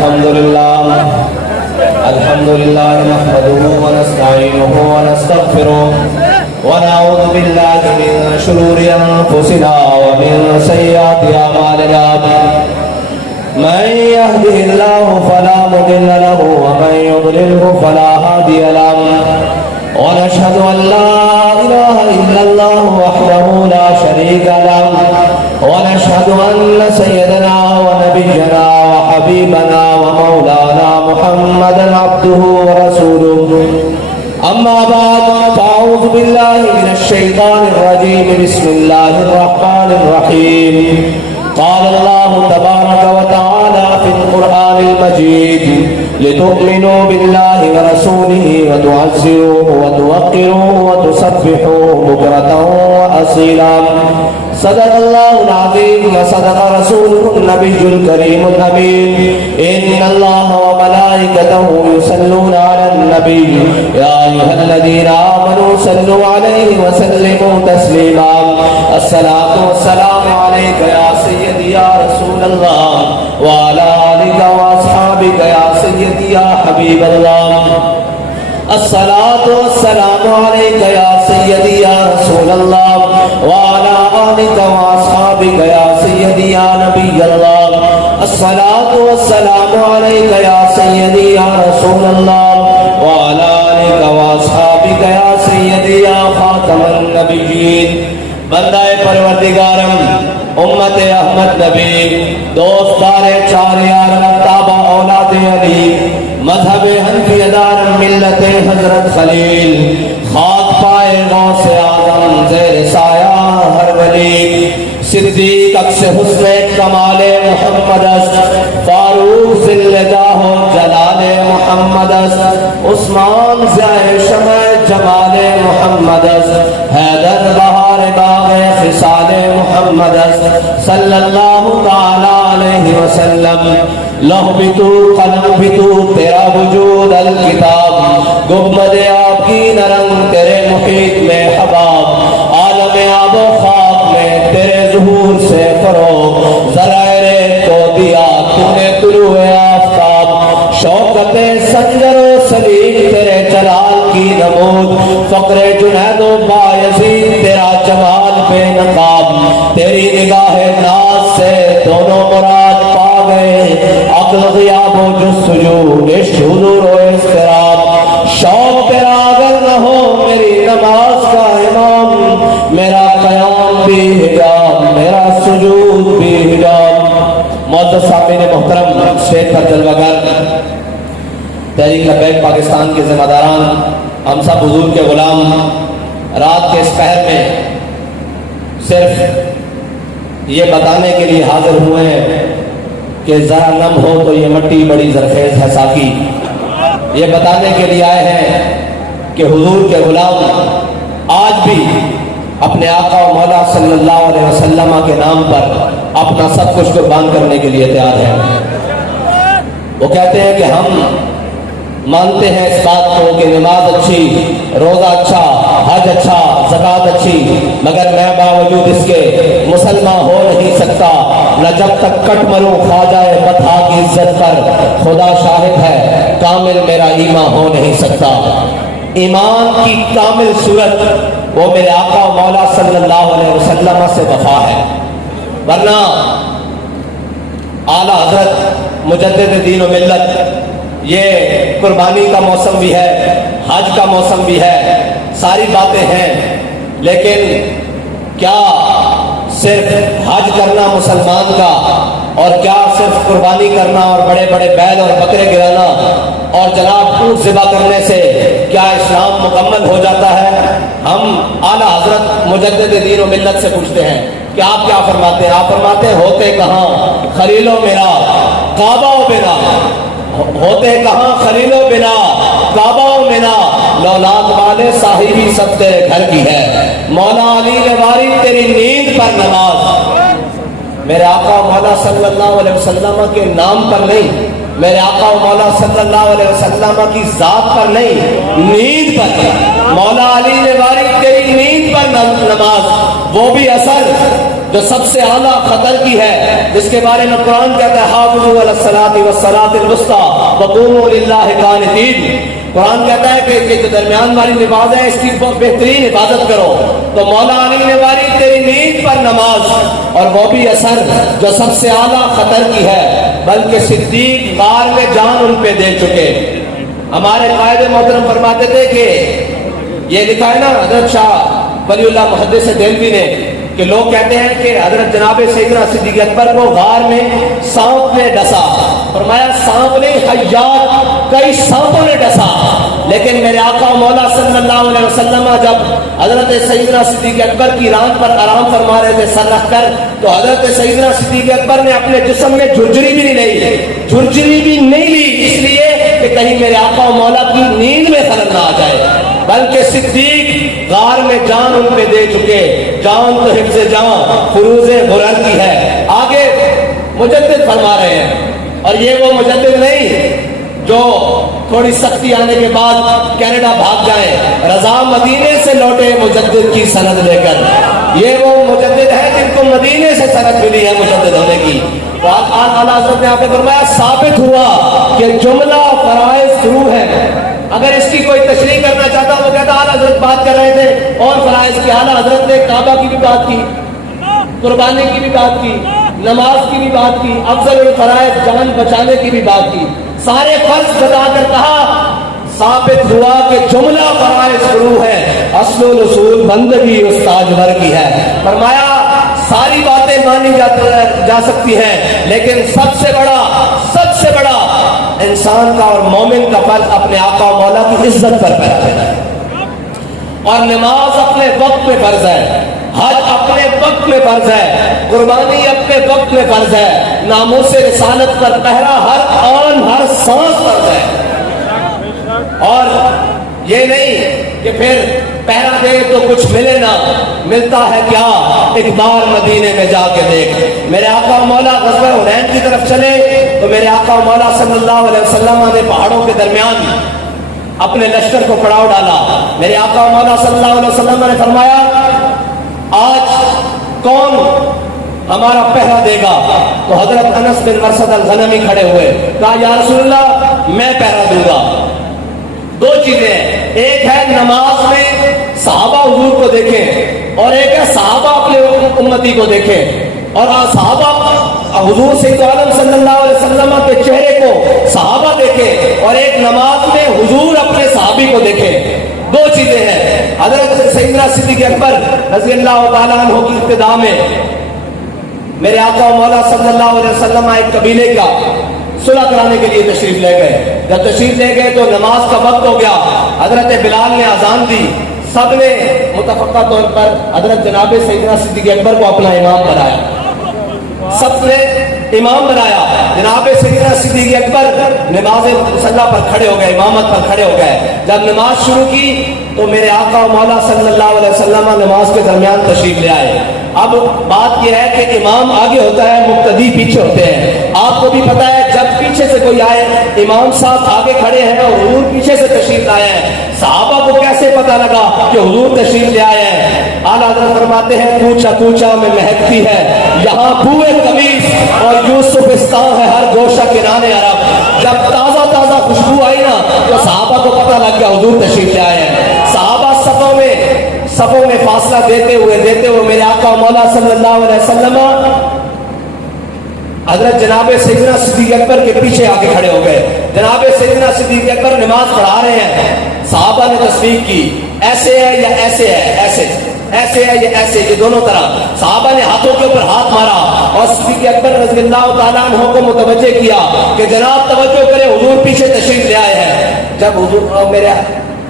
الحمد لله نحمده ونستعينه ونستغفره ونعوذ بالله من شرور أنفسنا ومن سيئات أعمالنا من يهده الله فلا مضل له ومن يضلله فلا هادي له ونشهد أن لا إله إلا الله وحده لا شريك له ونشهد أن سيدنا ونبينا وحبيبنا ومولانا محمدا عبده ورسوله أما بعد فأعوذ بالله من الشيطان الرجيم بسم الله الرحمن الرحيم قال الله تبارك وتعالى في القرآن المجيد لتؤمنوا بالله ورسوله وتعزروه وتوقروه وتسبحوه بكرة وأصيلا صدق الله العظيم وصدق رسوله النبي الكريم الأمين إن الله وملائكته يصلون على النبي يا أيها الذين آمنوا صلوا عليه وسلموا تسليما الصلاة والسلام عليك يا سيدي يا رسول الله وعلى آلك وأصحابك يا سيدي يا حبيب الله الصلاة والسلام عليك يا سيدي يا رسول الله وعلى آلك وأصحابك يا سيدي يا نبي الله الصلاة والسلام عليك يا سيدي يا رسول الله وعلى آلك وأصحابك يا سيدي يا خاتم النبيين بندہ پروردگارم امت احمد نبی دوستار چار یارم تابع اولاد علی مذہب حنفی دارم ملت حضرت خلیل خاک پائے غوث اعظم زیر سایہ ہر ولی صدیق اکس حسن کمال محمد است فاروق ذل جاہ و جلال محمد است عثمان ضیاء شمع جمال محمد است حیدر بہار باغ خصال محمد است صلی اللہ تعالی علیہ وسلم لوح بھی تو قلم بھی تو تیرا وجود الکتاب گنبد آپ کی نرنگ تیرے محیط میں حباب عالم آب و خاک میں تیرے ظہور سے فروغ ذرائع کو دیا تو نے طلوع آفتاب شوکت سنجر و سلیم تیرے جلال کی نمود فقر جنید و بایزید تیرا جمال بے نقاب تیری نگاہ ناز سے دونوں مراد پا گئے عقل غیاب و جستجو عشق حضور و اضطراب شوق تیرا اگر نہ ہو میری نماز کا امام میرا قیام بھی حجاب میرا سجود بھی حجاب معزز سامعین محترم اسٹیج پر جلوگر تحریک لبیک پاکستان کے ذمہ داران ہم سب حضور کے غلام رات کے اس پہر میں صرف یہ بتانے کے لیے حاضر ہوئے ہیں کہ ذرا نم ہو تو یہ مٹی بڑی زرخیز ہے ساقی یہ بتانے کے لیے آئے ہیں کہ حضور کے غلام آج بھی اپنے آقا و مولا صلی اللہ علیہ وسلم کے نام پر اپنا سب کچھ قربان کرنے کے لیے تیار ہیں وہ کہتے ہیں کہ ہم مانتے ہیں اس بات کو کہ نماز اچھی روزہ اچھا حج اچھا زکوٰۃ اچھی مگر میں باوجود اس کے مسلمان ہو نہیں سکتا نہ جب تک کٹ مروں خواجہ بطحا کی عزت پر خدا شاہد ہے کامل میرا ایمان ہو نہیں سکتا ایمان کی کامل صورت وہ میرے آقا و مولا صلی اللہ علیہ وسلم سے وفا ہے ورنہ اعلیٰ حضرت مجدد دین و ملت یہ قربانی کا موسم بھی ہے حج کا موسم بھی ہے ساری باتیں ہیں لیکن کیا صرف حج کرنا مسلمان کا اور کیا صرف قربانی کرنا اور بڑے بڑے بیل اور بکرے گرانا اور جناب اونٹ ذبح کرنے سے کیا اسلام مکمل ہو جاتا ہے ہم اعلیٰ حضرت مجدد دین و ملت سے پوچھتے ہیں کہ آپ کیا فرماتے ہیں آپ فرماتے ہیں ہوتے کہاں خلیل و میرا کعبہ و بنا ہوتے کہاں خلیل و بنا کعبہ و منا لولاد والے صاحبی سب تیرے گھر کی ہے مولا علی نے واری تیری نیند پر نماز میرے آقا و مولا صلی اللہ علیہ وسلم کے نام پر نہیں میرے آقا و مولا صلی اللہ علیہ وسلم کی ذات پر نہیں نیند پر مولا علی نے واری تیری نیند پر نماز وہ بھی اثر جو سب سے اعلیٰ خطر کی ہے، جس کے بارے میں قرآن کہتا ہے حافظوا علی الصلاۃ والصلاۃ الوسطیٰ وقوموا للہ قانتین۔ قرآن کہتا ہے کہ یہ جو درمیان والی نماز ہے اس کی بہترین حفاظت کرو۔ تو مولا علی نے والی تیری نیند پر نماز، اور وہ بھی اثر جو سب سے اعلیٰ خطر کی ہے، بلکہ صدیق غار میں جان ان پہ دے چکے۔ ہمارے قائد محترم فرماتے تھے کہ یہ لکھا ہے نا حضرت شاہ ولی اللہ محدث دہلوی نے کہ لوگ کہتے ہیں کہ حضرت جناب سیدنا صدیق اکبر کو غار میں سانپ نے ڈسا۔ فرمایا سانپ نہیں، حیات کئی سانپوں نے ڈسا، لیکن میرے آقا مولا صلی اللہ علیہ وسلم جب حضرت سیدنا صدیق اکبر کی ران پر آرام فرما رہے تھے سر رکھ کر، تو حضرت سیدنا صدیق اکبر نے اپنے جسم میں جھرجری بھی نہیں لی، اس لیے کہ کہیں میرے آقا مولا کی نیند میں خلل نہ آ جائے، بلکہ صدیق غار میں جان ان پہ دے چکے۔ جان تو حفظ جان فروز غرر کی ہے۔ آگے مجدد فرما رہے ہیں، اور یہ وہ مجدد نہیں جو تھوڑی سختی آنے کے بعد کینیڈا بھاگ جائیں، رضا مدینے سے لوٹے مجدد کی سند لے کر۔ یہ وہ مجدد ہے جن کو مدینے سے سند ملی ہے مجدد ہونے کی۔ تو اعلیٰ حضرت نے آپ نے فرمایا ثابت ہوا کہ جملہ فرائض شروع ہے۔ اگر اس کی کوئی تشریح کرنا چاہتا وہ کہتا اعلیٰ حضرت بات کر رہے تھے اور فرائض کی، اعلیٰ حضرت نے کعبہ کی بھی بات کی، قربانی کی بھی بات کی، نماز کی بھی بات کی، افضل الفرائض جان بچانے کی بھی بات کی، سارے فرض بتا کر کہا ثابت ہوا کہ جملہ فرائض شروع ہے، اصل و اصول بندگی استاذ ور کی ہے۔ فرمایا ساری باتیں مانی جا سکتی ہیں، لیکن سب سے بڑا انسان کا اور مومن کا فرض اپنے آقا و مولا کی عزت پر پیدا دینا ہے، اور نماز اپنے وقت میں فرض ہے، حج اپنے وقت میں فرض ہے، قربانی اپنے وقت میں فرض ہے، ناموس رسالت پر پہرا ہر آن ہر سانس فرض ہے۔ اور یہ نہیں کہ پھر پہرا دے تو کچھ ملے نہ، ملتا ہے کیا؟ ایک بار مدینے میں جا کے دیکھ۔ میرے آقا و مولا غزوہ حنین کی طرف چلے تو میرے آقا و مولا صلی اللہ علیہ وسلم نے پہاڑوں کے درمیان اپنے لشکر کو پڑاؤ ڈالا۔ میرے آقا و مولا صلی اللہ علیہ وسلم نے فرمایا آج کون ہمارا پہرا دے گا؟ تو حضرت انس بن مرثد الغنمی کھڑے ہوئے، کہا یا رسول اللہ میں پہرا دوں گا۔ دو چیزیں ہیں، ایک ہے نماز میں صحابہ حضور کو دیکھیں، اور ایک ہے صحابہ اپنے امتی کو دیکھیں، اور صحابہ حضور سید عالم صلی اللہ علیہ وسلم کے چہرے کو صحابہ دیکھیں، اور ایک نماز میں حضور اپنے صحابی کو دیکھیں۔ دو چیزیں ہیں۔ حضرت سیدنا صدیق اکبر رضی اللہ تعالیٰ عنہ کی ابتدا میں میرے آقا و مولا صلی اللہ علیہ وسلم ایک قبیلے کا صلح کرانے کے لیے تشریف لے گئے۔ جب تشریف لے گئے تو نماز کا وقت ہو گیا، حضرت بلال نے اذان دی، سب نے متفقہ طور پر حضرت جناب سیدنا صدیق اکبر کو اپنا امام بنایا، سب نے امام بنایا۔ جناب سیدنا صدیق اکبر نماز مصلی پر کھڑے ہو گئے، امامت پر کھڑے ہو گئے۔ جب نماز شروع کی تو میرے آقا و مولا صلی اللہ علیہ وسلم نماز کے درمیان تشریف لے آئے۔ اب بات یہ ہے کہ امام آگے ہوتا ہے، مقتدی پیچھے ہوتے ہیں۔ آپ کو بھی پتا ہے جب پیچھے سے کوئی آئے، امام صاحب آگے کھڑے ہیں اور حضور پیچھے سے تشریف لائے ہیں، صحابہ کو کیسے پتا لگا کہ حضور تشریف لے آئے ہیں؟ اعلیٰ حضرت فرماتے ہیں کوچا کوچا میں مہکتی ہے یہاں بوئے قمیص، اور یوسفستان ہے ہر گوشہ کنانے عرب۔ جب تازہ خوشبو آئی نا تو صحابہ کو پتا لگ گیا حضور تشریف لے آئے ہیں۔ صحابہ صفوں میں فاصلہ دیتے ہوئے میرے آقا و مولا صلی اللہ علیہ وسلم حضرت جناب سیدنا صدیق اکبر کے پیچھے آگے کھڑے ہو گئے۔ جناب سیدنا صدیق اکبر نماز پڑھا رہے ہیں، صحابہ نے تصدیق کی ایسے ہے یا ایسے ہے، ایسے ہے یا ایسے، یہ دونوں طرح۔ صحابہ نے ہاتھوں کے اوپر ہاتھ مارا اور صدیق اکبر رضی اللہ تعالیٰ عنہ کو متوجہ کیا کہ جناب توجہ کرے حضور پیچھے تشریف لے آئے ہیں۔ جب حضور میرے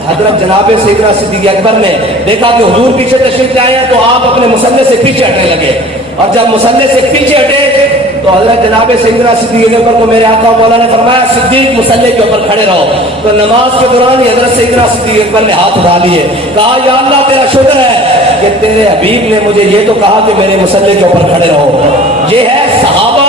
حضرت جناب سیدنا صدیق اکبر نے دیکھا کہ حضور پیچھے تشریف لے آئے ہیں تو آپ اپنے مصلی سے پیچھے ہٹنے لگے، اور جب مصلی سے پیچھے ہٹے تو حضرت جناب سیدنا صدیق اکبر کو میرے آقا مولا نے فرمایا صدیق مصلی کے اوپر کھڑے رہو۔ تو نماز کے دوران ہی حضرت سیدنا صدیق اکبر نے ہاتھ اٹھا لیے، کہا یا اللہ تیرا شکر ہے کہ تیرے حبیب نے مجھے یہ تو کہا کہ میرے مصلی کے اوپر کھڑے رہو۔ یہ ہے صحابہ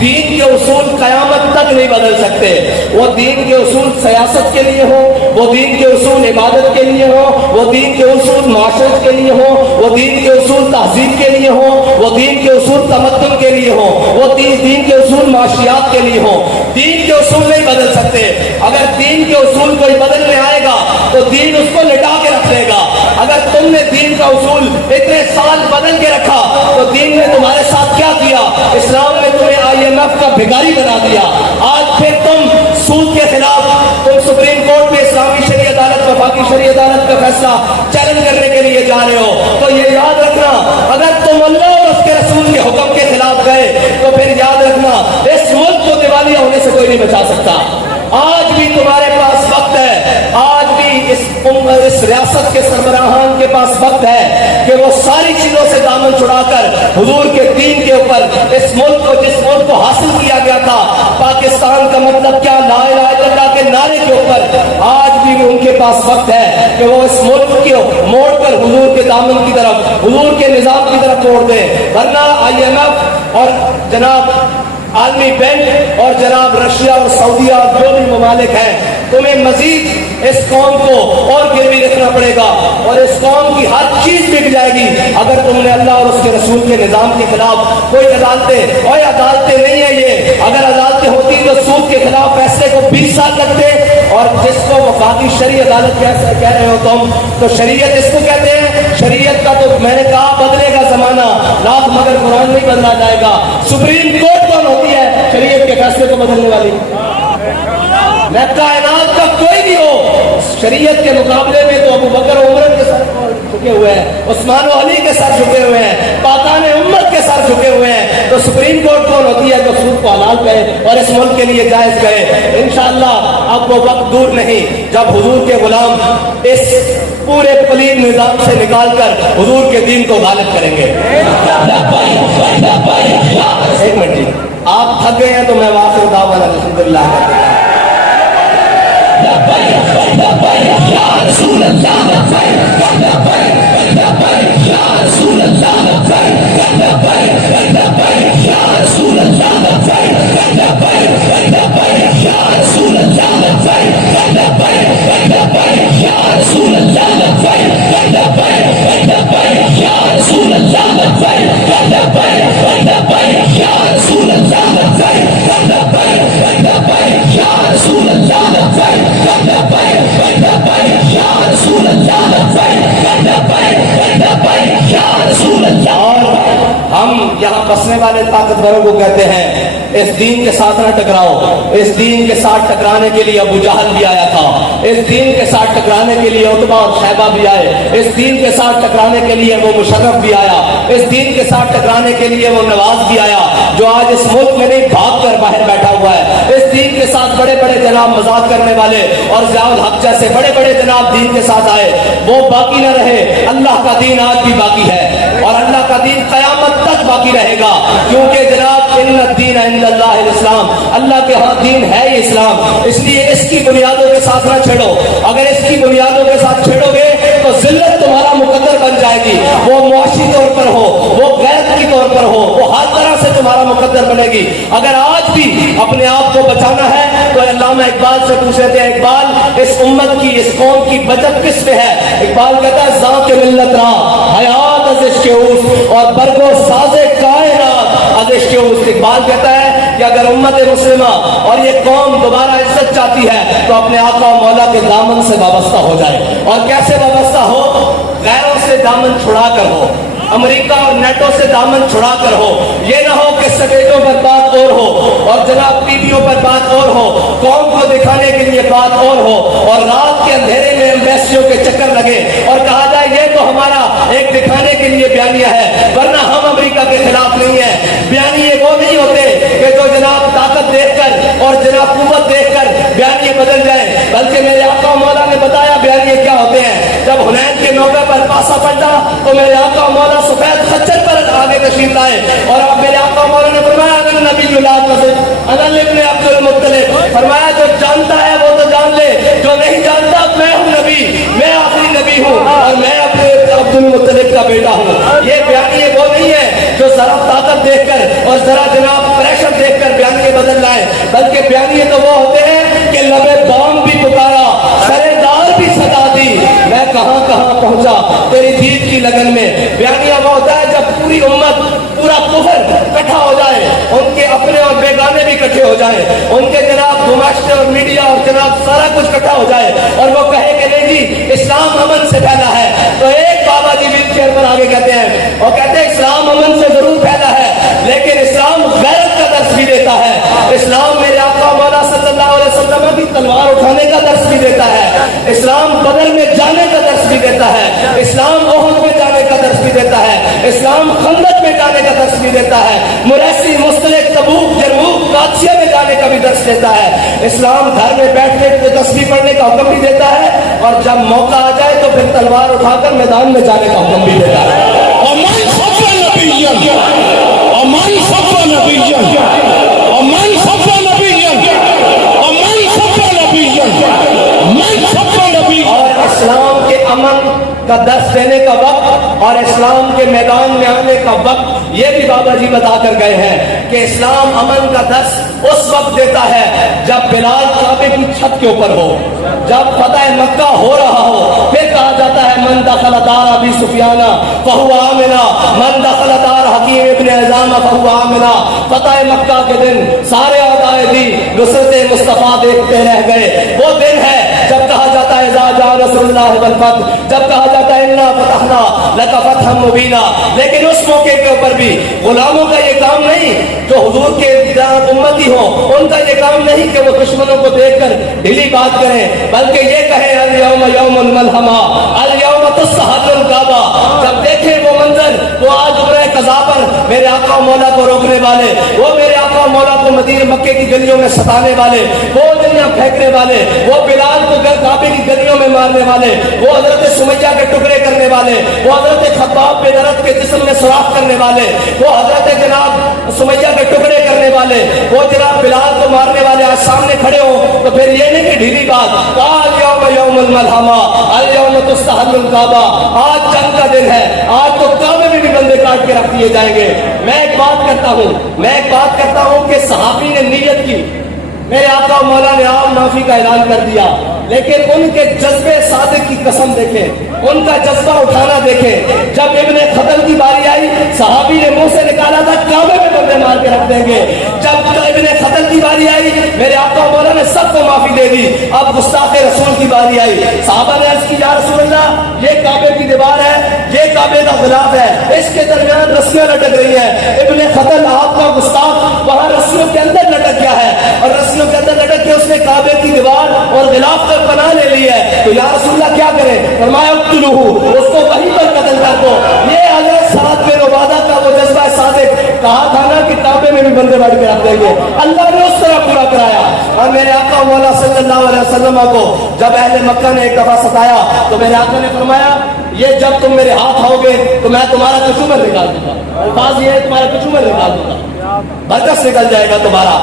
دین کے اصول قیامت تک نہیں بدل سکتے. وہ دین کے اصول سیاست کے لیے ہو, وہ دین کے اصول عبادت کے لیے ہو, وہ دین کے اصول معاشرت کے لیے ہو, وہ دین کے اصول تہذیب کے لیے ہو, وہ دین کے اصول تمدن کے لیے ہو, وہ دین کے اصول معاشیات کے لیے ہو. دین کے اصول نہیں بدل سکتے. اگر دین کے اصول کوئی بدلنے آئے گا تو دین اس کو لٹا کے رکھ دے گا. اگر تم نے دین کا اصول اتنے سال بدل کے رکھا تو دین نے تمہارے ساتھ کیا کیا؟ اسلام نے تمہیں IMF کا بھکاری بنا دیا. آج پھر تم سود کے خلاف تم سپریم کورٹ میں اسلامی شرعی عدالت وفاقی شرعی عدالت کا فیصلہ چیلنج کرنے کے لیے جا رہے ہو. تو یہ یاد رکھنا, اگر تم اللہ اور اس کے رسول کے حکم کے خلاف گئے تو پھر یاد رکھنا اس ملک کو دیوالیہ ہونے سے کوئی نہیں بچا سکتا. آج بھی تمہارے پاس وقت ہے, آج بھی اس ریاست کے سربراہان کے پاس وقت ہے کہ وہ ساری چیزوں سے دامن چھڑا کر حضور کے دین کے اوپر اس ملک کو, جس ملک کو حاصل کیا گیا تھا پاکستان کا مطلب کیا, لا الہ الا اللہ کے نعرے کے اوپر, آج بھی ان کے پاس وقت ہے کہ وہ اس ملک کو موڑ کر حضور کے دامن کی طرف, حضور کے نظام کی طرف موڑ دیں. ورنہ IMF اور جناب عالمی بینک اور جناب رشیا اور سعودیہ جو بھی ممالک ہیں, تمہیں مزید اس قوم کو اور گروی رکھنا پڑے گا اور اس قوم کی ہر چیز بک جائے گی اگر تم نے اللہ اور اس کے رسول کے نظام کے خلاف کوئی عدالتیں, اور عدالتیں نہیں ہیں یہ, اگر عدالتیں ہوتی تو سود کے خلاف فیصلے کو 20 سال لگتے. اور جس کو وفاقی شرعی عدالت کہہ رہے ہو تم, تو شریعت اس کو کہتے ہیں. شریعت کا تو میں نے کہا بدلے گا زمانہ لاکھ مگر قرآن نہیں بدلا جائے گا. سپریم کورٹ کون ہوتی ہے شریعت کے فیصلے کو بدلنے والی؟ میں کائنات کا کوئی بھی ہو, شریعت کے مقابلے میں تو ابو بکر عمر کے سر جھکے ہوئے ہیں, عثمان و علی کے سر جھکے ہوئے ہیں, پاکان امت کے سر جھکے ہوئے ہیں. تو سپریم کورٹ کون ہوتی ہے جو سود کو حلال کہے اور اس ملک کے لیے جائز کہے؟ انشاءاللہ اب وہ وقت دور نہیں جب حضور کے غلام اس پورے پلید نظام سے نکال کر حضور کے دین کو غالب کریں گے. ایک منٹ جی, آپ تھک گئے ہیں تو میں واخر دعوانا الحمدللہ کہتے ہیں. ہم یہاں بسنے والے طاقتوروں کو کہتے ہیں اس دین کے ساتھ نہ ٹکراؤ. اس دین کے ساتھ ٹکرانے کے لیے ابو جہل بھی آیا تھا, اس دین کے ساتھ ٹکرانے کے لیے عتبہ اور شیبہ بھی آئے, اس دین کے ساتھ ٹکرانے کے لیے وہ مشرف بھی آیا, اس دین کے ساتھ ٹکرانے کے لیے وہ نواز بھی آیا جو آج اس ملک میں نہیں بھاگ کر باہر بیٹھا ہوا ہے. اس دین کے ساتھ بڑے بڑے جناب مذاق کرنے والے اور ضیاء الحق جیسے بڑے بڑے جناب دین کے ساتھ آئے, وہ باقی نہ رہے. اللہ کا دین آج بھی باقی ہے اور اللہ کا دین قیامت تک باقی رہے گا, کیونکہ جناب ان الدین عند اللہ الاسلام, اللہ کے ہاں دین ہے یہ اسلام. اس لیے اس کی بنیادوں کے ساتھ نہ چھیڑو. اگر اس کی بنیادوں کے ساتھ چھیڑو گے تو ذلت تمہارا مقدر بن جائے گی, وہ معاشی طور پر ہو, وہ غیرت کی طور پر ہو, وہ ہر طرح سے تمہارا مقدر بنے گی. اگر آج بھی اپنے آپ کو بچانا ہے تو علامہ اقبال سے پوچھ رہے تھے, اقبال اس امت کی, اس قوم کی بچت کس پہ ہے؟ اقبال کہتا ہے ذاق ملت را حیات از عشق اوست اور برگو ساز کائنات از عشق اوست. اقبال کہتا ہے کہ اگر امت مسلمہ اور یہ قوم دوبارہ عزت چاہتی ہے تو اپنے آقا و مولا کے دامن سے وابستہ ہو جائے. اور کیسے وابستہ ہو؟ غیروں سے دامن چھڑا کر ہو, امریکہ اور نیٹو سے دامن چھڑا کر ہو. یہ نہ ہو کہ سٹیجوں پر بات اور ہو اور جناب ٹی ویوں پر بات اور ہو, قوم کو دکھانے کے لیے بات اور ہو, اور رات کے اندھیرے میں ایمبیسیوں کے چکر لگے اور کہا جائے یہ تو ہمارا ایک دکھانے کے لیے بیانیہ ہے, ورنہ ہم امریکہ کے خلاف نہیں ہیں. بیانیے وہ نہیں ہوتے کہ جو جناب طاقت دیکھ کر اور جناب قوت دیکھ کر بیانیے بدل جائیں, بلکہ میرے آقا مولا نے بتایا بیانیے کیا ہوتے ہیں. جب حنین کے موقع پر پاسا پڑتا تو میرے آقا مولا سفید خچر پر آگے تشریف لائے اور اب میرے آقا مولا نے فرمایا انا نبی اولاد مسجد انا ابن عبد المطلب, فرمایا جو جانتا ہے وہ تو جان لے, جو نہیں جانتا میں ہوں نبی, میں آخری نبی ہوں اور میں اپنے عبد المطلب کا بیٹا ہوں. یہ بیانیے وہ نہیں ہے جو ذرا طاقت دیکھ کر اور ذرا جناب پریشر دیکھ کر بیانیے بدل لائے، بلکہ بیانیے تو وہ ہوتے ہیں کہ لبے بام بھی پکارا، سرے دار بھی صدا دی، میں کہاں کہاں پہنچا تیری دید کی لگن میں۔ بیانیہ وہ ہوتا ہے جب پوری امت، پورا کفر اکٹھا ہو جائے، ان کے اپنے اور بیگانے بھی اکٹھے ہو جائیں، ان کے جناب گماشتے اور میڈیا اور جناب سارا کچھ اکٹھا ہو جائے، اور وہ کہے کہ نہیں جی اسلام امن سے پھیلا ہے، تو ایک بابا جی ویل چیئر پر آگے کہتے ہیں، اور کہتے ہیں اسلام امن سے ضرور پھیلا ہے لیکن اسلام غیرت کا درس بھی دیتا ہے، اسلام میرے آقا مولا صلی اللہ علیہ وسلم کی تلوار اٹھانے کا درس بھی دیتا ہے، اسلام بدر میں جانے کا درس بھی دیتا ہے، اسلام احد میں جانے کا درس بھی دیتا ہے، اسلام خندق میں جانے کا درس بھی دیتا ہے، مریسی، مستلق، تبوک، جرموک، قادسیہ میں جانے کا بھی درس دیتا ہے، اسلام گھر میں بیٹھنے کے تسبیح پڑھنے کا حکم بھی دیتا ہے، اور جب موقع آ جائے تو پھر تلوار اٹھا کر میدان میں جانے کا حکم بھی دیتا ہے۔ ومن صف نبيا ومن صف نبيا ومن صف نبيا ومن صف نبيا من صف نبيا۔ اور اسلام کے امن کا درس دینے کا وقت اور اسلام کے میدان میں آنے کا وقت یہ بھی بابا جی بتا کر گئے ہیں کہ اسلام امن کا درس اس وقت دیتا ہے جب بلال کعبے کی چھت کے اوپر ہو، جب فتح مکہ ہو رہا ہو، پھر کہا جاتا ہے من دخل دار ابی سفیان فہو آمنا، من دخل دار حکیم ابن حزام فہو آمنا۔ فتح مکہ کے دن سارے اعدائے دی نصرت مصطفیٰ دیکھتے رہ گئے، وہ دن ہے جب کہا جاتا ہے اذا جاء نصر اللہ والفتح، جب کہا جاتا ہے انا فتحنا لک فتحا مبینا۔ لیکن اس موقع کے اوپر بھی غلاموں کا یہ کام نہیں جو حضور کے امتی ہوں، ان کا یہ کام نہیں کہ وہ دشمنوں کو دیکھ کر ڈھیلی بات کریں، بلکہ یہ کہیں الیوم یوم الملحمہ الیوم تستحل الکعبہ۔ جب دیکھیں وہ منظر، وہ آج عمرہ قضا پر میرے آقا مولا کو روکنے والے، وہ میرے آقا مولا کو مدینہ مکے کی گلیوں میں ستانے والے، وہ دنیا پھینکنے والے، وہ بلال کو کعبے کی گلیوں میں مارنے والے، وہ حضرت سمیہ کے ٹکڑے کرنے والے، وہ حضرت خباب بن ارت کے جسم میں سوراخ کرنے والے، وہ حضرت جناب سمیہ کے ٹکڑے کرنے والے، وہ جناب بلال کو مارنے والے آج سامنے کھڑے ہوں تو پھر یہ نہیں کہ ڈھیلی بات، الیوم یوم الملحمہ الیوم تستحل الکعبہ، آج جنگ کا دن ہے، آج تو کعبے میں بھی بندے کاٹ کے رکھ دیے جائیں گے۔ میں ایک بات کرتا ہوں کہ صحابی نے نیت کی، میرے آقا مولا نے عام معافی کا اعلان کر دیا، لیکن ان کے جذبے صادق کی قسم دیکھیں، ان کا جذبہ اٹھانا دیکھیں۔ جب ابن خطل کی باری آئی، صحابی نے منہ سے نکالا تھا کعبے میں بندے مار کے رکھ دیں گے۔ جب ابن خطل کی باری آئی، میرے آقا مولا نے سب کو معافی دے دی۔ اب گستاخ رسول کی باری آئی، صحابہ نے عرض کی یا رسول اللہ یہ کعبے کی دیوار ہے، یہ کعبے کا غلاف ہے، اس کے درمیان رسیاں لٹک رہی ہیں۔ ابن خطل آپ کا گستاخ وہاں رسیوں کے اندر لٹک گیا ہے، اور رسیوں کے اندر لٹک کے اس نے کعبے کی دیوار اور غلاف پر پناہ لے لی ہے، تو یا رسول اللہ کیا کریں؟ فرمایا اقتلوہ، اس کو وہیں پر قتل کر دو۔ یہ حضرت سعد بن عبادہ کا وہ جذبہ صادق، کہا تھا نا کہ کعبے میں بھی بندے بیٹھ کے رکھ دیں گے، اللہ نے اس طرح پورا کرایا۔ اور میرے آقا مولا صلی اللہ علیہ وسلم کو جب اہل مکہ نے ایک دفعہ ستایا تو میرے آقا نے فرمایا یہ جب تم میرے ہاتھ آؤ گے تو میں تمہارا کچومر نکال دوں گا، الفاظ یہ ہے تمہارا کچومر نکال دوں گا، برکس نکل جائے گا تمہارا۔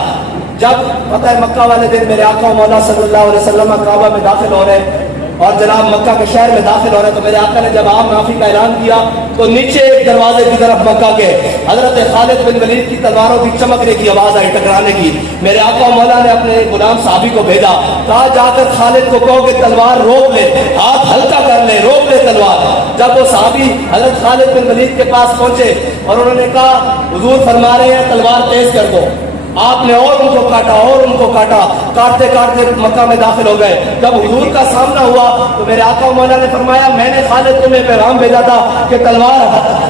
جب فتح مکہ والے دن میرے آقا مولا صلی اللہ علیہ وسلم کعبہ میں داخل ہو رہے اور جناب مکہ کے شہر میں داخل ہو رہے تو میرے آقا نے جب عام معافی کا اعلان کیا تو نیچے ایک دروازے کی طرف مکہ کے حضرت خالد بن ولید کی تلواروں کی چمکنے کی آواز آئی، ٹکرانے کی۔ میرے آقا مولا نے اپنے غلام صحابی کو بھیجا، کہا جا کر خالد کو کہو کہ تلوار روک لے، ہاتھ ہلکا کر لے، روک لے تلوار۔ جب وہ صحابی حضرت خالد بن ولید کے پاس پہنچے اور انہوں نے کہا حضور فرما رہے ہیں تلوار تیز کر دو، آپ نے اور ان کو کاٹا اور ان کو کاٹا، کاٹتے کاٹتے مکہ میں داخل ہو گئے۔ جب حضور کا سامنا ہوا تو میرے آقا مولا نے فرمایا میں نے خالد تمہیں پیغام بھیجا تھا کہ تلوار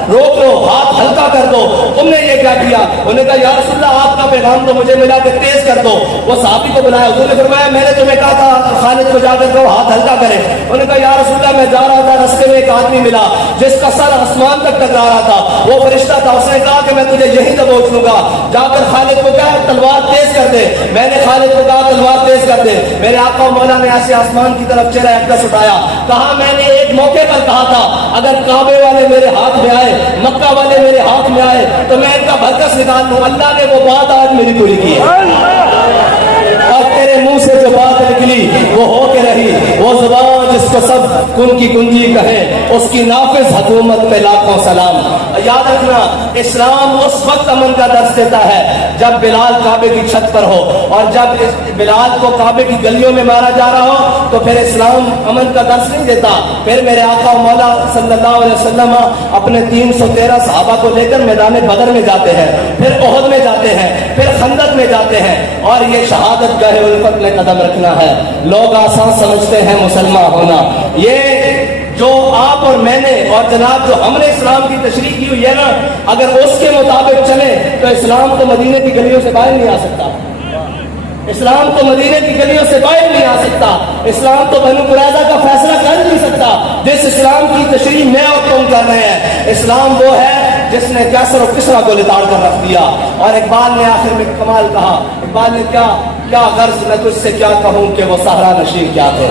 روک لو، ہاتھ ہلکا کر دو، تم نے یہ کیا کیا؟ انہوں نے کہا یا رسول اللہ آپ کا پیغام تو مجھے ملا کہ تیز کر دو۔ وہ صحابی کو بلایا، حضور نے فرمایا میں نے تمہیں کہا تھا خالد کو جا کر کہو ہاتھ ہلکا کرے۔ انہوں نے کہا یا رسول اللہ میں جا رہا تھا، راستے میں ایک آدمی ملا جس کا سر آسمان تک ٹکرا رہا تھا، وہ فرشتہ تھا، اس نے کہا کہ میں تجھے یہی دبوچ لوں گا، جا کر خالد کو کہا تلوار تیز کر دے۔ میں نے خالد کو کہا تلوار تیز کر دے۔ میرے آقا مولا نے ایسے آسمان کی طرف چہرہ اقدس اٹھایا، کہا میں نے ایک موقع پر کہا تھا اگر کعبے والے میرے ہاتھ میں آئے، مکہ والے میرے ہاتھ میں آئے تو میں ان کا برکس نکال لوں، اللہ نے وہ بات آج میری پوری کی ہے۔ اور تیرے منہ سے جو بات نکلی وہ ہو کے رہی، وہ زبان جس کو سب کن کی کنجی کہیں، اس کی نافذ حکومت پہ لاکھوں سلام۔ یاد رکھنا اسلام اس وقت امن کا درس دیتا ہے جب بلال کعبے کی چھت پر ہو، اور جب بلال کو کعبے کی گلیوں میں مارا جا رہا ہو تو پھر اسلام امن کا درس نہیں دیتا۔ پھر میرے آقا و مولا صلی اللہ علیہ وسلم اپنے 313 صحابہ کو لے کر میدان بدر میں جاتے ہیں، پھر احد میں جاتے ہیں، پھر خندق میں جاتے ہیں، اور یہ شہادت گاہ الفت میں قدم رکھنا ہے۔ لوگ آسان سمجھتے ہیں مسلمان ہونا، یہ جو آپ اور میں نے اور جناب جو ہم نے اسلام کی تشریح کی ہوئی ہے نا، اگر اس کے مطابق چلے تو اسلام تو مدینے کی گلیوں سے باہر نہیں آ سکتا، اسلام تو مدینے کی گلیوں سے باہر نہیں آ سکتا، اسلام تو بنو قریظہ کا فیصلہ کر نہیں سکتا جس اسلام کی تشریح میں اور تم کر رہے ہیں۔ اسلام وہ ہے جس نے کیسر و کسرا کو لتاڑ کر رکھ دیا۔ اور اقبال نے آخر میں کمال کہا، اقبال نے کیا غرض میں تجھ سے کیا کہوں کہ وہ صحرا نشین کیا تھے۔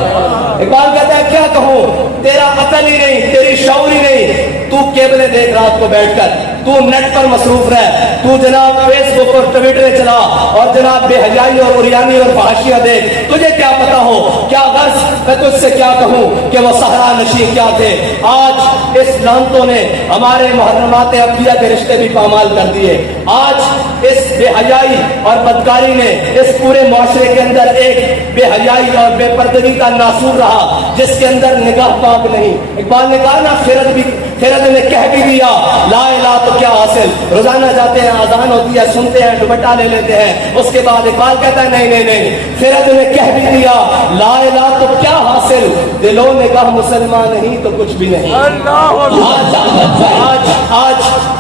اقبال کہتا ہے کیا کہوں، تیرا عقل ہی نہیں، تیری شعور ہی نہیں، تو کیبلیں دیکھ رات کو بیٹھ کر، تو نیٹ پر مصروف رہ، تو جناب فیس بک اور ٹویٹر چلا، اور جناب بے حیائی اور عریانی اور فحاشیاں دیکھ، تجھے کیا پتا ہو کیا غرض میں تجھ سے کیا کہوں کہ وہ صحرا نشین کیا تھے۔ آج اس لعنتوں نے ہمارے محرمات عقیدہ کے رشتے بھی پامال کر دیے۔ آج اس بے حیائی اور بدکاری نے اس پورے معاشرے کے اندر ایک بے حیائی اور بے پردگی کا ناسور رہا جس کے اندر نگاہ پاک نہیں۔ اقبال نے کہا نا خیرت نے کہہ بھی دیا لا الہ تو کیا حاصل، روزانہ جاتے ہیں اذان ہوتی ہے سنتے ہیں دوپٹہ لے لیتے ہیں، اس کے بعد اقبال کہتا ہے نہیں نہیں نہیں، خیرت نے کہہ بھی دیا لا الہ تو کیا حاصل، دلوں نے کہا مسلمان نہیں تو کچھ بھی نہیں۔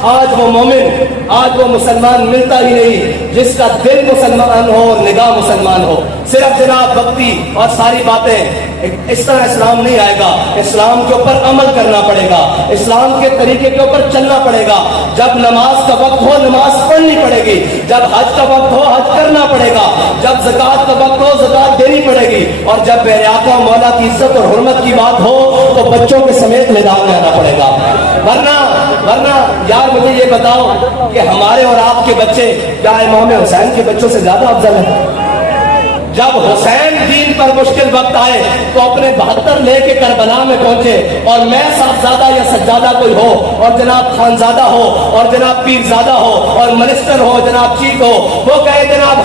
آج وہ مومن، آج وہ مسلمان ملتا ہی نہیں جس کا دل مسلمان ہو اور نگاہ مسلمان ہو۔ صرف جناب بھکتی اور ساری باتیں اس طرح اسلام نہیں آئے گا۔ اسلام کے اوپر عمل کرنا پڑے گا، اسلام کے طریقے کے اوپر چلنا پڑے گا۔ جب نماز کا وقت ہو نماز پڑھنی پڑے گی، جب حج کا وقت ہو حج کرنا پڑے گا، جب زکوٰۃ کا وقت ہو زکوٰۃ دینی پڑے گی، اور جب میرے آقا مولا کی عزت اور حرمت کی بات ہو تو بچوں کے سمیت میدان میں آنا پڑے گا۔ ورنہ یار مجھے یہ بتاؤ کہ ہمارے اور آپ کے بچے کیا امام حسین کے بچوں سے زیادہ افضل ہیں؟ جب حسین دین پر مشکل وقت آئے تو اپنے 72 لے کے کربلا میں پہنچے، اور میں صاحبزادہ یا سجادہ کوئی ہو، اور جناب خانزادہ ہو، اور جناب پیرزادہ ہو، اور منسٹر ہو، جناب چیف ہو، وہ کہے جناب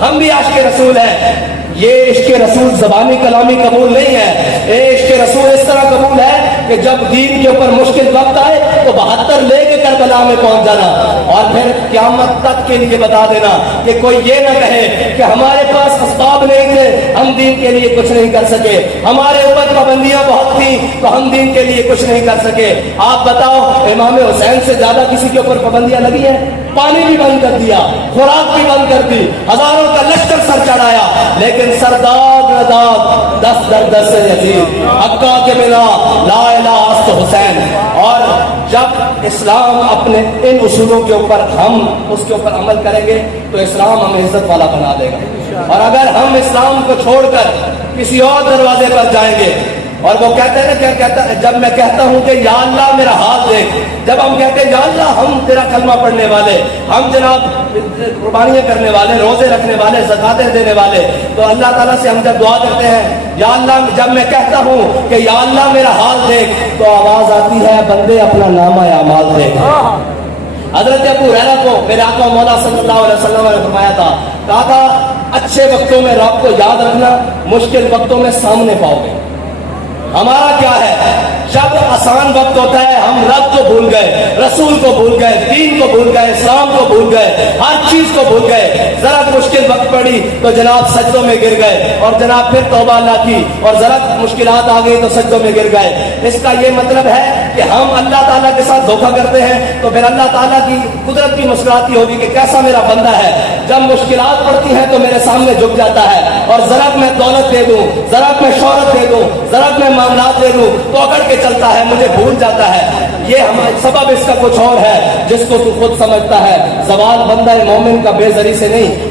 ہم بھی عاشق رسول ہیں۔ یہ عشق رسول زبانی کلامی قبول نہیں ہے، یہ عشق رسول اس طرح قبول ہے کہ جب دین کے اوپر مشکل وقت آئے تو 72 لے کے کربلا میں پہنچ جانا، اور پھر قیامت تک کے لیے بتا دینا کہ کوئی یہ نہ کہے کہ ہمارے پاس اسباب نہیں تھے ہم دین کے لیے کچھ نہیں کر سکے، ہمارے اوپر پابندیاں بہت تھیں تو ہم دین کے لیے کچھ نہیں کر سکے۔ آپ بتاؤ امام حسین سے زیادہ کسی کے اوپر پابندیاں لگی ہیں؟ پانی بھی بند کر دیا، خوراک بھی بند کر دی، ہزاروں کا لشکر سر چڑھایا، لیکن سرداد نداد 10 در 10 سے یزید حقا کے بنا لا الہ است حسین۔ اور جب اسلام اپنے ان اصولوں کے اوپر ہم اس کے اوپر عمل کریں گے تو اسلام ہمیں عزت والا بنا دے گا، اور اگر ہم اسلام کو چھوڑ کر کسی اور دروازے پر جائیں گے، اور وہ کہتے ہیں نا کیا کہتا ہے، جب میں کہتا ہوں کہ یا اللہ میرا ہاتھ دیکھ، جب ہم کہتے ہیں یا اللہ ہم تیرا کلمہ پڑھنے والے، ہم جناب قربانیاں کرنے والے، روزے رکھنے والے، زکاتیں دینے والے، تو اللہ تعالیٰ سے ہم جب دعا کرتے ہیں یا اللہ، جب میں کہتا ہوں کہ یا اللہ میرا ہاتھ دیکھ تو آواز آتی ہے بندے اپنا نامہ اعمال دیکھ۔ حضرت ابو ہریرہ کو میرے آقا مولا صلی اللہ علیہ وسلم نے فرمایا تھا، کہا تھا اچھے وقتوں میں رب کو یاد رکھنا، مشکل وقتوں میں سامنے پاؤ گے۔ ہمارا کیا ہے، جب آسان وقت ہوتا ہے ہم رب کو بھول گئے، رسول کو بھول گئے، دین کو بھول گئے، اسلام کو بھول گئے، ہر چیز کو بھول گئے۔ ذرا مشکل وقت پڑی تو جناب سجدوں میں گر گئے، اور جناب پھر توبہ اللہ کی، اور ذرا مشکلات آ گئی تو سجدوں میں گر گئے۔ اس کا یہ مطلب ہے کہ ہم اللہ تعالیٰ کے ساتھ دھوکہ کرتے ہیں تو پھر اللہ تعالیٰ کی قدرت کی مسکراتی ہوگی کہ کیسا میرا بندہ ہے، جب مشکلات پڑتی ہیں تو میرے سامنے جھک جاتا ہے، اور ذرا میں دولت دے دوں، ذرا میں شہرت دے دوں، ذرا میں معاملات دے دوں تو اکڑ کے چلتا ہے، مجھے بھول جاتا ہے۔ یہ ہمارا سبب اس کا کچھ اور ہے جس کو تو خود سمجھتا ہے۔ زوال بندہ مومن کا بے زری سے نہیں۔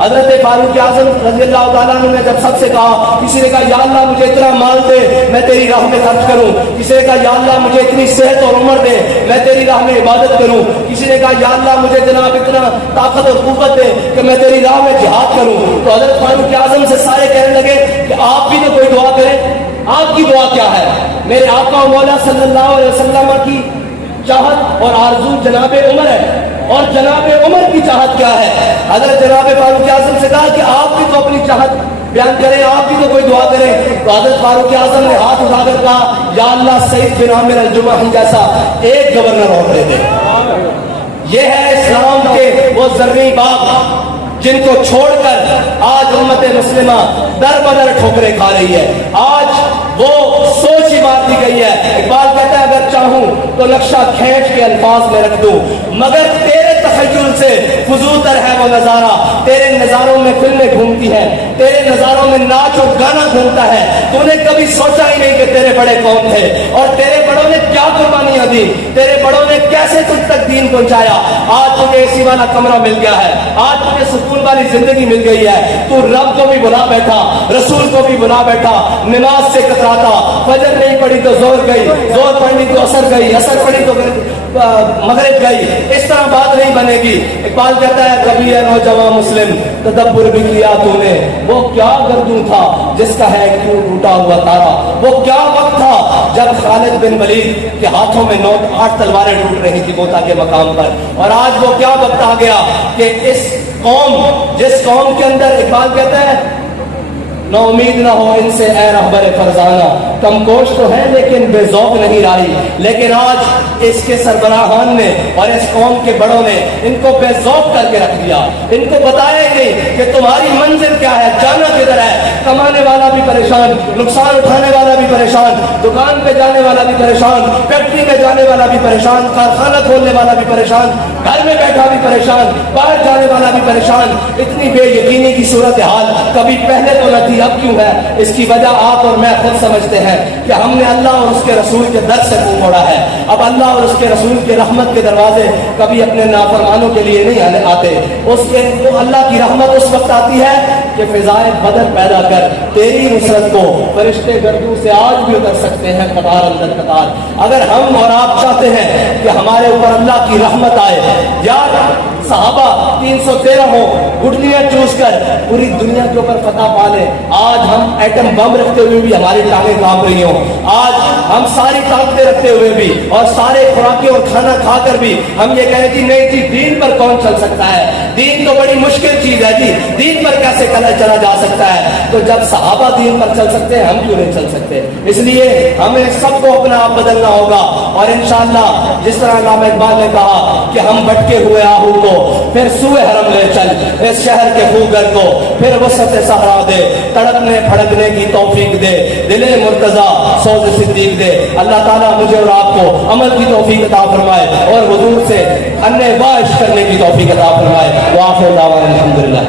حضرت فاروق اعظم رضی اللہ تعالیٰ عنہ نے جب سب سے کہا، کسی نے کہا یا اللہ مجھے اتنا مال دے میں تیری راہ میں خرچ کروں، کسی نے کہا یا اللہ مجھے اتنی صحت اور عمر دے میں تیری راہ میں عبادت کروں، کسی نے کہا یا اللہ مجھے جناب اتنا طاقت اور قوت دے کہ میں تیری راہ میں جہاد کروں، تو حضرت فاروق اعظم سے سارے کہنے لگے کہ آپ بھی تو کوئی دعا کریں، آپ کی دعا کیا ہے؟ میرے آقا و مولا صلی اللہ علیہ وسلم کی چاہت اور آرزو جناب عمر ہے، اور جناب عمر کی چاہت کیا ہے؟ حضرت جناب فاروق اعظم سے کہا کہ آپ بھی تو اپنی چاہت بیان کریں، آپ بھی تو کوئی دعا کریں، تو حضرت فاروق اعظم نے ہاتھ اٹھا کر کہا یا اللہ سعید بن عامر الجمحی جیسا ایک گورنر اور دے دے۔ یہ ہے اسلام کے وہ زرعی باغ جن کو چھوڑ کر آج امت مسلمہ در بدر ٹھوکریں کھا رہی ہے۔ آج وہ سوچ ہی مار دی گئی ہے۔ اقبال کہتا ہے اگر چاہوں تو نقشہ کھینچ کے الفاظ میں رکھ دوں، مگر تیرے تخیل سے فضول تر ہے وہ نظارہ، تیرے نظاروں میں فلمیں گھومتی ہیں، تیرے نظاروں میں ناچ اور گانا گھومتا ہے، تو نے کبھی سوچا ہی نہیں کہ تیرے بڑے کون تھے اور تیرے بڑوں نے کیا قربانیاں دی، تیرے بڑوں نے کیسے تجھ تک دین پہنچایا۔ آج تجھے اے سی والا کمرہ مل گیا ہے، آج تجھے سکون والی زندگی مل گئی ہے، تو رب کو بھی بلا بیٹھا، رسول کو بھی بلا بیٹھا، نماز سے کتراتا، فجر نہیں پڑھی تو زور گئی، زور پڑھی تو اثر گئی، اثر پڑھی تو مغرب گئی، اس طرح بات نہیں بنے گی۔ اقبال کہتا ہے کبھی ہے نوجوان مسلم تدبر بھی کیا تو نے، وہ کیا گردوں تھا جس کا ہے کیوں ٹوٹا ہوا تارا، وہ کیا وقت تھا جب خالد بن ولید کے ہاتھوں میں 8 تلواریں ٹوٹ رہی تھی موتا کے مقام پر، اور آج وہ کیا وقت آ گیا کہ اس قوم جس قوم کے اندر اقبال کہتا ہے نا امید نہ ہو ان سے اے رہبر فرزانہ، کم کوش تو ہے لیکن بے ذوق نہیں راہی، لیکن آج اس کے سربراہان نے اور اس قوم کے بڑوں نے ان کو بے ذوق کر کے رکھ دیا، ان کو بتایا ہی نہیں کہ تمہاری منزل کیا ہے، جانا کدھر ہے۔ کمانے والا بھی پریشان، نقصان اٹھانے والا بھی پریشان، دکان پہ جانے والا بھی پریشان، فیکٹری میں جانے والا بھی پریشان، کارخانہ کھولنے والا بھی پریشان، گھر میں بیٹھا بھی پریشان، باہر جانے والا بھی پریشان۔ اتنی بے یقینی کی صورتحال کبھی پہلے تو نہ تھی، اب کیوں ہے؟ اس کی وجہ آپ اور میں خود سمجھتے ہیں کہ ہم نے اللہ اور اس کے رسول کے در سے منہ موڑا ہے۔ اب اللہ اور اس کے رسول کے رحمت کے دروازے کبھی اپنے نافرمانوں کے لیے نہیں آتے، اس کے وہ اللہ کی رحمت اس وقت آتی ہے کہ فضائے بدر پیدا کر تیری نصرت کو فرشتے گردوں سے آج بھی اتر سکتے ہیں قطار اندر قطار۔ اگر ہم اور آپ چاہتے ہیں کہ ہمارے اوپر اللہ کی رحمت آئے، یار صحابہ 313 ہو گٹلیاں چوس کر پوری دنیا کے اوپر فتح پا لیں، آج ہم ایٹم بم رکھتے ہوئے بھی ہماری ٹانگیں کانپ رہی ہوں، آج ہم ساری طاقتیں رکھتے ہوئے بھی اور سارے خوراکیں اور کھانا کھا کر بھی ہم یہ کہیں کہ نہیں جی دین پر کون چل سکتا ہے، دین تو بڑی مشکل چیز ہے جی، دین پر کیسے چلا جا سکتا ہے؟ تو جب صحابہ دین پر چل سکتے ہیں ہم کیوں نہیں چل سکتے؟ اس لیے ہمیں سب کو اپنا آپ بدلنا ہوگا، اور انشاءاللہ جس طرح علامہ اقبال نے کہا کہ ہم بھٹکے ہوئے آہو کو پھر سوئے حرم لے چل، اس شہر کے خوگر کو پھر وسعت صحرا دے، تڑپنے پھڑکنے کی توفیق دے، دل مرتضیٰ سوز صدیق دے۔ اللہ تعالیٰ مجھے اور آپ کو عمل کی توفیق عطا فرمائے اور حضور سے انے واش کرنے کی توفیق عطا فرمائے۔ وآخر دعوانا الحمدللہ۔